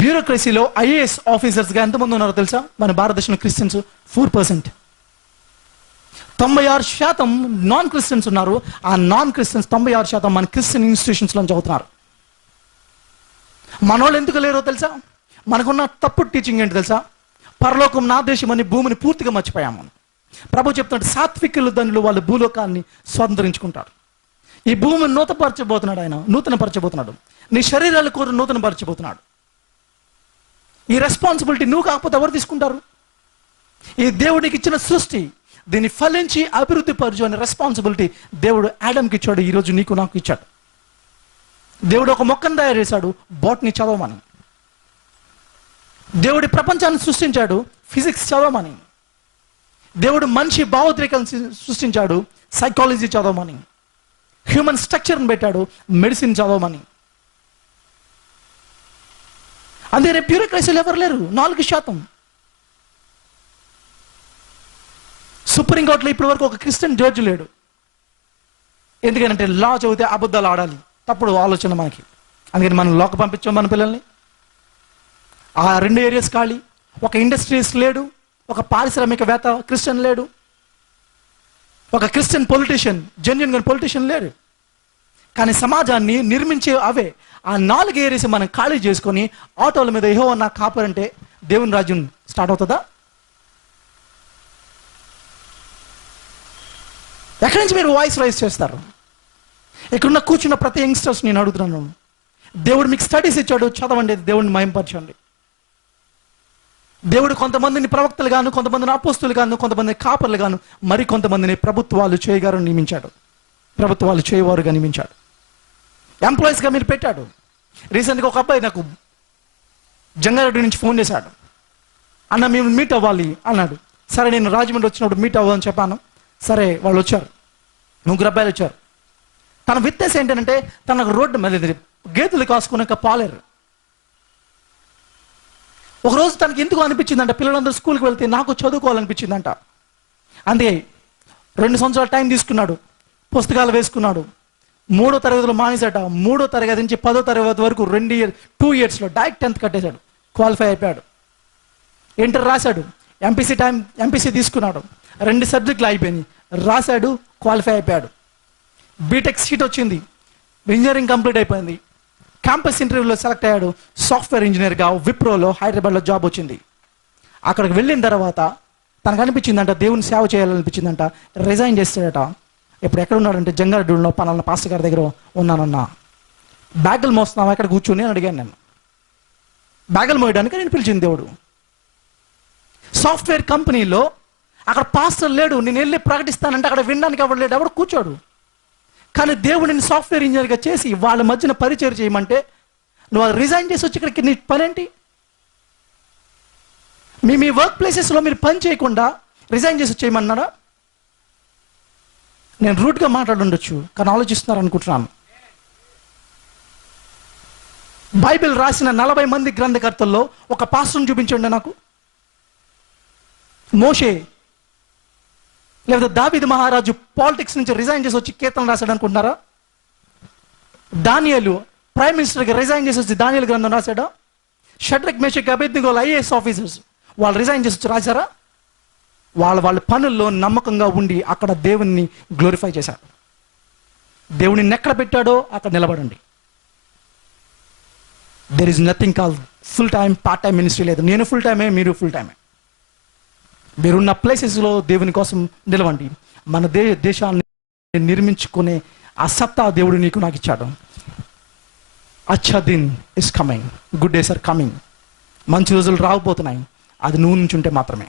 బ్యూరోక్రసీలో IAS ఆఫీసర్స్గా ఎంతమంది ఉన్నారో తెలుసా? మన భారతదేశంలో క్రిస్టియన్స్ 4%. 96% నాన్ క్రిస్టియన్స్ ఉన్నారు. ఆ నాన్ క్రిస్టియన్స్ 96% మన క్రిస్టియన్ ఇన్స్టిట్యూషన్స్లో చదువుతున్నారు. మనోళ్ళు ఎందుకు లేరో తెలుసా? మనకున్న తప్పుడు టీచింగ్ ఏంటి తెలుసా? పరలోకం నా దేశం అని భూమిని పూర్తిగా మర్చిపోయాము. ప్రభు చెప్తున్నాడు, సాత్వికులు ధనులు వాళ్ళు భూలోకాన్ని స్వతంత్రించుకుంటారు. ఈ భూమిని నూతనపరచబోతున్నాడు, ఆయన నూతనపరచబోతున్నాడు. నీ శరీరాల కోరు నూతనపరచబోతున్నాడు. ఈ రెస్పాన్సిబిలిటీ నువ్వు కాకపోతే ఎవరు తీసుకుంటారు? ఈ దేవుడికి ఇచ్చిన సృష్టి, దీన్ని ఫలించి అభివృద్ధి పరచు అనే రెస్పాన్సిబిలిటీ దేవుడు ఆడమ్కి ఇచ్చాడు. ఈరోజు నీకు నాకు ఇచ్చాడు. దేవుడు ఒక మొక్కను తయారు చేశాడు, బాటనీ చదవమని. దేవుడి ప్రపంచాన్ని సృష్టించాడు, ఫిజిక్స్ చదవమని. దేవుడు మనిషి భావోద్రేకాలను సృష్టించాడు, సైకాలజీ చదవమని. హ్యూమన్ స్ట్రక్చర్ని పెట్టాడు, మెడిసిన్ చదవమని. అదే రేపు బ్యూరోక్రసీలు ఎవరు లేరు, 4%. సుప్రీంకోర్టులో ఇప్పటి వరకు ఒక క్రిస్టియన్ జడ్జి లేడు. ఎందుకంటే లా చదివితే అబద్ధాలు ఆడాలి, తప్పుడు ఆలోచన మనకి. అందుకని మనం లోకి పంపించాం మన పిల్లల్ని. ఆ 2 ఏరియాస్ ఖాళీ. ఒక ఇండస్ట్రీస్ లేడు, ఒక పారిశ్రామికవేత్త క్రిస్టియన్ లేడు, ఒక క్రిస్టియన్ పొలిటీషియన్ జెన్యున్గా పొలిటీషియన్ లేడు. కానీ సమాజాన్ని నిర్మించే అవే ఆ 4 ఏరియాస్ మనం ఖాళీ చేసుకొని ఆటోల మీద యెహోవా నా కాపరంటే దేవుని రాజ్యం స్టార్ట్ అవుతుందా? ఎక్కడి నుంచి మీరు వాయిస్ రైజ్ చేస్తారు? ఇక్కడున్న కూర్చున్న ప్రతి యంగ్స్టర్స్ నేను అడుగుతున్నాను, దేవుడు మీకు స్టడీస్ ఇచ్చాడు, చదవండి, దేవుడిని మహింపరచండి. దేవుడు కొంతమందిని ప్రవక్తలు గాను, కొంతమందిని అపోస్తులు గాను, కొంతమందిని కాపర్లు గాను, మరి కొంతమందిని ప్రభుత్వాలు చేయగారు నియమించాడు, ప్రభుత్వాలు చేయవారుగా నియమించాడు, ఎంప్లాయీస్గా మీరు పెట్టాడు. రీసెంట్గా ఒక అబ్బాయి నాకు జంగారెడ్డి నుంచి ఫోన్ చేశాడు, అన్న మేము మీట్ అవ్వాలి అన్నాడు. సరే నేను రాజమండ్రి వచ్చినప్పుడు మీట్ అవ్వదని చెప్పాను. సరే వాళ్ళు వచ్చారు, 3 అబ్బాయిలు వచ్చారు. తన విత్తేసి ఏంటంటే తనకు రోడ్డు మీద గేదెలు కాసుకున్నాక పాలేరు. ఒకరోజు తనకి ఎందుకు అనిపించిందంట, పిల్లలందరూ స్కూల్కి వెళ్తే నాకు చదువుకోవాలనిపించిందంట. అందుకే 2 సంవత్సరాల టైం తీసుకున్నాడు, పుస్తకాలు వేసుకున్నాడు. 3వ తరగతిలో మానేశాట. 3వ తరగతి నుంచి 10వ తరగతి వరకు 2 ఇయర్స్లో డైరెక్ట్ 10th కట్టేశాడు, క్వాలిఫై అయిపోయాడు. ఇంటర్ రాశాడు, ఎంపీసీ తీసుకున్నాడు, 2 సబ్జెక్టులు అయిపోయింది, రాశాడు, క్వాలిఫై అయిపోయాడు. బీటెక్ సీట్ వచ్చింది, ఇంజనీరింగ్ కంప్లీట్ అయిపోయింది, క్యాంపస్ ఇంటర్వ్యూలో సెలెక్ట్ అయ్యాడు, సాఫ్ట్వేర్ ఇంజనీర్గా విప్రోలో హైదరాబాద్లో జాబ్ వచ్చింది. అక్కడికి వెళ్ళిన తర్వాత తనకు అనిపించిందంట, దేవుని సేవ చేయాలనిపించిందంట, రిజైన్ చేస్తాడట. ఇప్పుడు ఎక్కడ ఉన్నాడంటే జంగారెడ్డిలో పలానా పాస్టర్ గారి దగ్గర ఉన్నానన్నా. బ్యాగులు మోస్తున్నావా, ఎక్కడ కూర్చొని అని అడిగాను నేను. బ్యాగులు మోయడానికి నేను పిలిచింది దేవుడు. సాఫ్ట్వేర్ కంపెనీలో అక్కడ పాస్టర్ లేడు, నేను వెళ్ళి ప్రకటిస్తానంటే అక్కడ వినడానికి ఎవరు లేడు, ఎవడు కూర్చోడు. కానీ దేవుడిని సాఫ్ట్వేర్ ఇంజనీర్గా చేసి వాళ్ళ మధ్యన పరిచయం చేయమంటే నువ్వు రిజైన్ చేసి వచ్చి ఇక్కడికి నీ పని ఏంటి? మీ వర్క్ ప్లేసెస్లో మీరు పని చేయకుండా రిజైన్ చేసి వచ్చేయమన్నాడా? నేను రూట్గా మాట్లాడుండొచ్చు, కానీ ఆలోచిస్తున్నారు అనుకుంటున్నాను. బైబిల్ రాసిన 40 మంది గ్రంథకర్తల్లో ఒక పాస్టర్ని చూపించండి నాకు. మోషే లేదా దావీదు మహారాజు పాలిటిక్స్ నుంచి రిజైన్ చేసి వచ్చి కీర్తన రాశాడు అనుకుంటున్నారా? దానియేలు ప్రైమ్ మినిస్టర్గా రిజైన్ చేసి వచ్చి దానియేలు గ్రంథం రాశాడా? షడ్రక్ మేషక్ అబేద్నెగో ఐఏఎస్ ఆఫీసర్స్ వాళ్ళు రిజైన్ చేసి వచ్చి రాశారా? వాళ్ళ పనుల్లో నమ్మకంగా ఉండి అక్కడ దేవుణ్ణి గ్లోరిఫై చేశారు. దేవుడిని ఎక్కడ పెట్టాడో అక్కడ నిలబడండి. There is nothing call full time part time ministry లేదు. నేను ఫుల్ టైమే, మీరు ఫుల్ టైమే. మీరున్న ప్లేసెస్లో దేవుని కోసం నిలవండి. మన దేశాన్ని నిర్మించుకునే ఆ సత్తా దేవుడు నీకు నాకు ఇచ్చాడు. అచ్చా దిన్ is coming, good days are coming. మంచి రోజులు రాకపోతున్నాయి, అది నువ్వు నుంచి ఉంటే మాత్రమే.